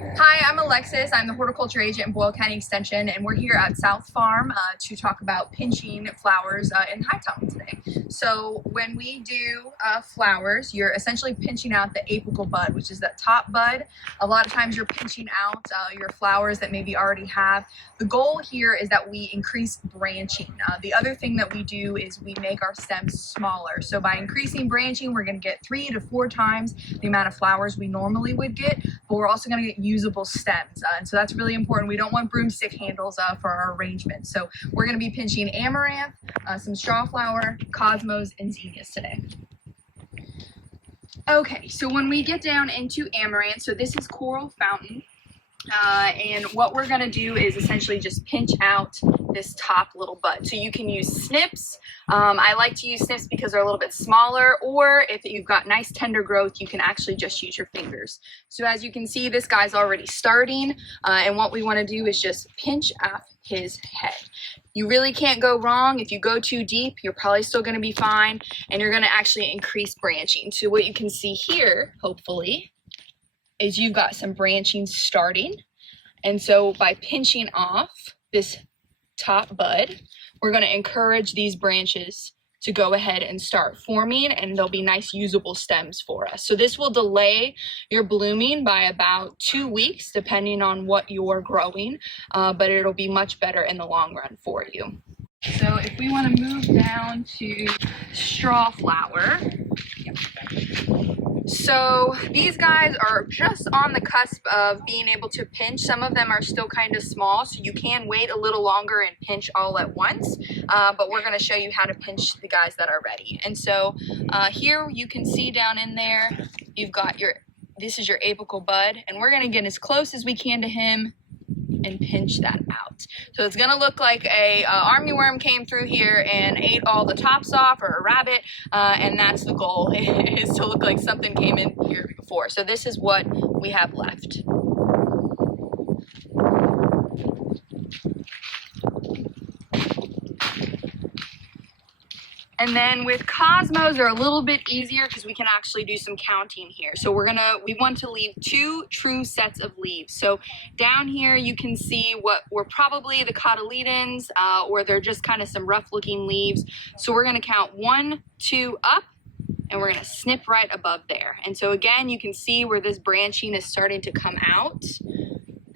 Hi, I'm Alexis. I'm the horticulture agent in Boyle County Extension, and we're here at South Farm to talk about pinching flowers in High Tunnel today. So when we do flowers, you're essentially pinching out the apical bud, which is that top bud. A lot of times you're pinching out your flowers that maybe already have. The goal here is that we increase branching. The other thing that we do is we make our stems smaller. So by increasing branching, we're going to get 3 to 4 times the amount of flowers we normally would get, but we're also going to get usable stems. And so that's really important. We don't want broomstick handles for our arrangement. So we're going to be pinching amaranth, some strawflower, cosmos, and zinnias today. Okay, so when we get down into amaranth, so this is coral fountain. And what we're going to do is essentially just pinch out this top little bud. So you can use snips. I like to use snips because they're a little bit smaller, or if you've got nice tender growth, you can actually just use your fingers. So as you can see, this guy's already starting, and what we want to do is just pinch off his head. You really can't go wrong. If you go too deep, you're probably still going to be fine, and you're going to actually increase branching. So what you can see here, hopefully, is you've got some branching starting. And so by pinching off this top bud, we're going to encourage these branches to go ahead and start forming, and they'll be nice usable stems for us. So this will delay your blooming by about 2 weeks, depending on what you're growing, but it'll be much better in the long run for you. So if we want to move down to strawflower, so these guys are just on the cusp of being able to pinch. Some of them are still kind of small, so you can wait a little longer and pinch all at once, but we're going to show you how to pinch the guys that are ready. And so here you can see down in there, you've got this is your apical bud, and we're going to get as close as we can to him and pinch that out. So it's going to look like a armyworm came through here and ate all the tops off, or a rabbit, and that's the goal, is to look like something came in here before. So this is what we have left. And then with cosmos, they're a little bit easier because we can actually do some counting here. So we want to leave 2 true sets of leaves. So down here you can see what were probably the cotyledons, or they're just kind of some rough looking leaves. So we're going to count 1, 2 up, and we're going to snip right above there. And so again, you can see where this branching is starting to come out.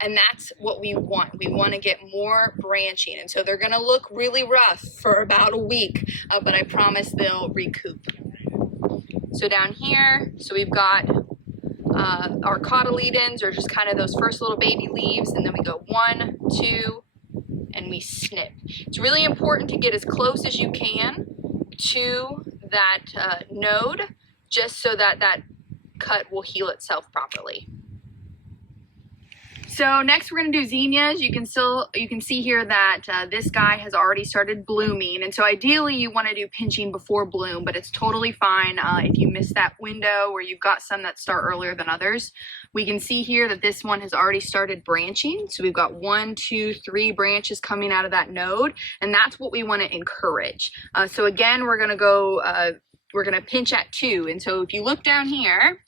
And that's what we want. We want to get more branching. And so they're going to look really rough for about a week, but I promise they'll recoup. So down here, so we've got our cotyledons, or just kind of those first little baby leaves, and then we go 1, 2, and we snip. It's really important to get as close as you can to that node, just so that that cut will heal itself properly. So next we're going to do zinnias. You can see here that this guy has already started blooming, and so ideally you want to do pinching before bloom, but it's totally fine if you miss that window, or you've got some that start earlier than others. We can see here that this one has already started branching, so we've got 1, 2, 3 branches coming out of that node, and that's what we want to encourage. So again, we're going to pinch at 2, and so if you look down here,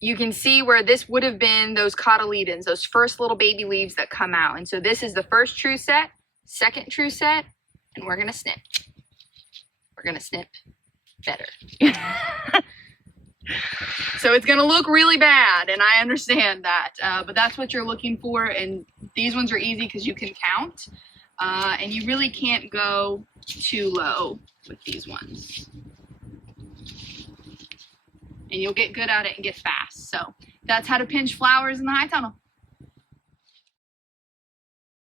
you can see where this would have been those cotyledons, those first little baby leaves that come out. And so this is the first true set, second true set, and we're going to snip. We're going to snip better. So it's going to look really bad, and I understand that, but that's what you're looking for. And these ones are easy because you can count, and you really can't go too low with these ones. And you'll get good at it and get fast. So that's how to pinch flowers in the High Tunnel.